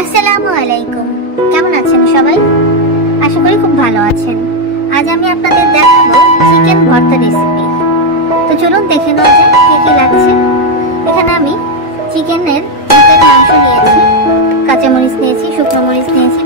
আসসালামু আলাইকুম, কেমন আছেন সবাই? আশা করি খুব ভালো আছেন। আজ আমি আপনাদের দেখাবো চিকেন ভর্তা রেসিপি। তো চলুন দেখে নেওয়া যাক কি কি লাগছে। এখানে আমি চিকেনের বুকের মাংস নিয়েছি, কাঁচামরিচ নিয়েছি, শুকনো মরিচ নিয়েছি,